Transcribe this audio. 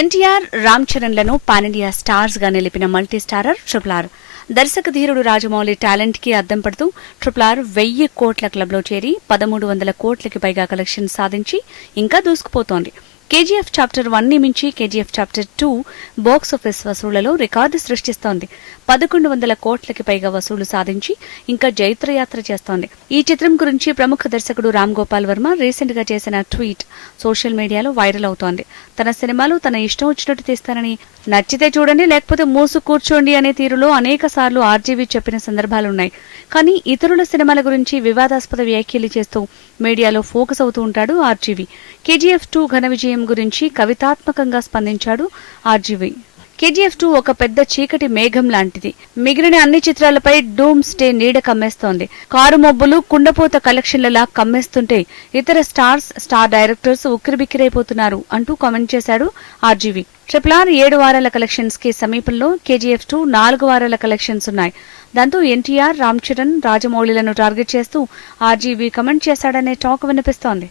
ఎన్టీఆర్, రామ్ చరణ్లను pan India stars గా నిలిపిన మల్టీ స్టారర్ ట్రిపుల్ దర్శక ధీరుడు రాజమౌళి టాలెంట్ కి అద్దం పడుతూ ట్రిపుల్ 1000 కోట్ల క్లబ్ లో చేరి 1300 కోట్లకి పైగా కలెక్షన్ సాధించి ఇంకా దూసుకుపోతోంది. కేజీఎఫ్ చాప్టర్ 1 మించి కేజీఎఫ్ చాప్టర్ 2 బాక్సాఫీస్ వసూళ్లలో రికార్డు సృష్టిస్తోంది. 1100 కోట్లకి పైగా వసూలు సాధించి ఇంకా జైత్రయాత్ర చేస్తోంది. ఈ చిత్రం గురించి ప్రముఖ దర్శకుడు రామ్ గోపాల్ వర్మ రీసెంట్ గా చేసిన ట్వీట్ సోషల్ మీడియాలో వైరల్ అవుతోంది. తన సినిమాలు తన ఇష్టం వచ్చినట్టు తీస్తానని, నచ్చితే చూడండి లేకపోతే మూసు కూర్చోండి అనే తీరులో అనేక సార్లు ఆర్జీవీ చెప్పిన సందర్భాలున్నాయి. కానీ ఇతరుల సినిమాల గురించి వివాదాస్పద వ్యాఖ్యలు చేస్తూ మీడియాలో ఫోకస్ అవుతూ ఉంటాడు ఆర్జీవీ. కేజీఎఫ్ 2 ఘన విజయం గురించి కవితాత్మకంగా స్పందించాడు ఆర్జీవీ. కేజీఎఫ్ 2 ఒక పెద్ద చీకటి మేఘం లాంటిది. మిగిలిన అన్ని చిత్రాలపై డూమ్ స్టే నీడ కమ్మేస్తోంది. కారు మబ్బులు కుండపోత కలెక్షన్లలా కమ్మేస్తుంటే ఇతర స్టార్ డైరెక్టర్స్ ఉక్కిరిబిక్కిరైపోతున్నారు అంటూ కామెంట్ చేశాడు ఆర్జీవీ. ట్రిపుల్ 7 వారాల కలెక్షన్స్ కి సమీపంలో కేజీఎఫ్ 2 4 వారాల కలెక్షన్స్ ఉన్నాయి. దాంతో ఎన్టీఆర్, రామ్ చరణ్, రాజమౌళిలను టార్గెట్ చేస్తూ ఆర్జీవీ కామెంట్ చేశాడనే టాక్ వినిపిస్తోంది.